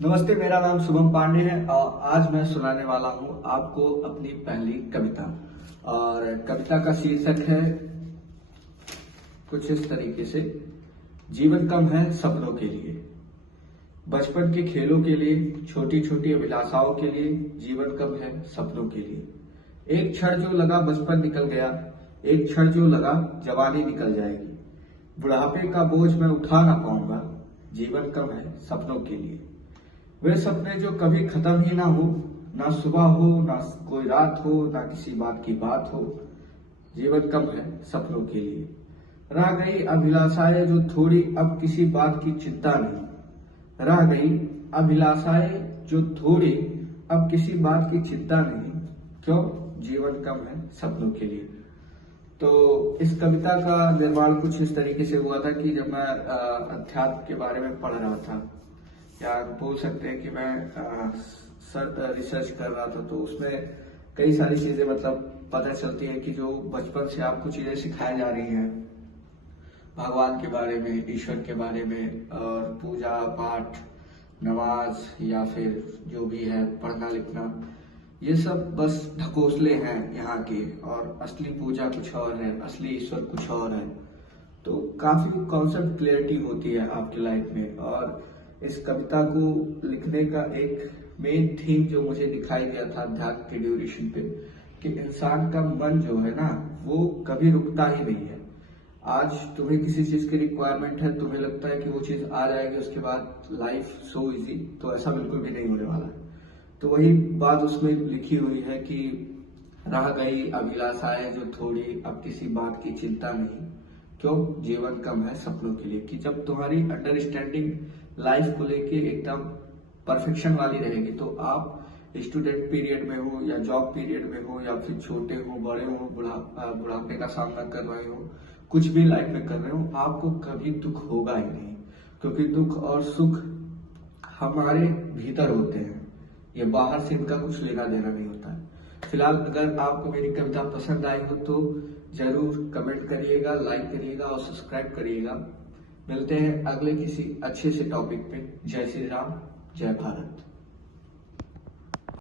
नमस्ते, मेरा नाम शुभम पांडे है और आज मैं सुनाने वाला हूँ आपको अपनी पहली कविता। और कविता का शीर्षक है कुछ इस तरीके से। जीवन कम है सपनों के लिए, बचपन के खेलों के लिए, छोटी छोटी अभिलाषाओं के लिए। जीवन कम है सपनों के लिए। एक क्षण जो लगा बचपन निकल गया, एक क्षण जो लगा जवानी निकल जाएगी। बुढ़ापे का बोझ मैं उठा ना पाऊंगा। जीवन कम है सपनों के लिए। वे सपने जो कभी खत्म ही ना हो, ना सुबह हो, ना कोई रात हो, ना किसी बात की बात हो। जीवन कम है सपनों के लिए। रह गई अभिलाषाएं जो थोड़ी, अब किसी बात की चिंता नहीं। रह गई अभिलाषाएं जो थोड़ी, अब किसी बात की चिंता नहीं। क्यों? जीवन कम है सपनों के लिए। तो इस कविता का निर्माण कुछ इस तरीके से हुआ था कि जब मैं अध्यात्म के बारे में पढ़ रहा था, या बोल सकते हैं कि मैं रिसर्च कर रहा था, तो उसमें कई सारी चीजें मतलब पता चलती है कि जो बचपन से आपको चीजें सिखाई जा रही हैं भगवान के बारे में, ईश्वर के बारे में, और पूजा पाठ, नमाज या फिर जो भी है पढ़ना लिखना, ये सब बस ढकोसले हैं यहाँ के। और असली पूजा कुछ और है, असली ईश्वर कुछ और है। तो काफी कॉन्सेप्ट क्लियरिटी होती है आपकी लाइफ में। और इस कविता को लिखने का एक मेन थीम जो मुझे दिखाई दिया था अध्यात्म के ड्यूरेशन पे, कि इंसान का मन जो है ना, वो कभी रुकता ही नहीं है। आज तुम्हें किसी चीज की रिक्वायरमेंट है, तुम्हें लगता है कि वो चीज आ जाएगी उसके बाद लाइफ सो इजी, तो ऐसा बिल्कुल भी नहीं होने वाला है। तो वही बात उसमें लिखी हुई है कि रह गई अभिलाषाएं जो थोड़ी, अब किसी बात की चिंता नहीं। क्यों? जीवन कम है सपनों के लिए। कि जब तुम्हारी अंडरस्टैंडिंग लाइफ को लेके एकदम परफेक्शन वाली रहेगी, तो आप स्टूडेंट पीरियड में हो या जॉब पीरियड में हो या फिर छोटे हो बड़े हो, बुढ़ापे का सामना कर रहे हो, कुछ भी लाइफ में कर रहे हो, आपको कभी दुख होगा ही नहीं। क्योंकि दुख और सुख हमारे भीतर होते हैं, ये बाहर से इनका कुछ लेना देना नहीं होता है। फिलहाल अगर आपको मेरी कविता पसंद आई हो तो जरूर कमेंट करिएगा, लाइक करिएगा और सब्सक्राइब करिएगा। मिलते हैं अगले किसी अच्छे से टॉपिक पे। जय श्री राम, जय भारत।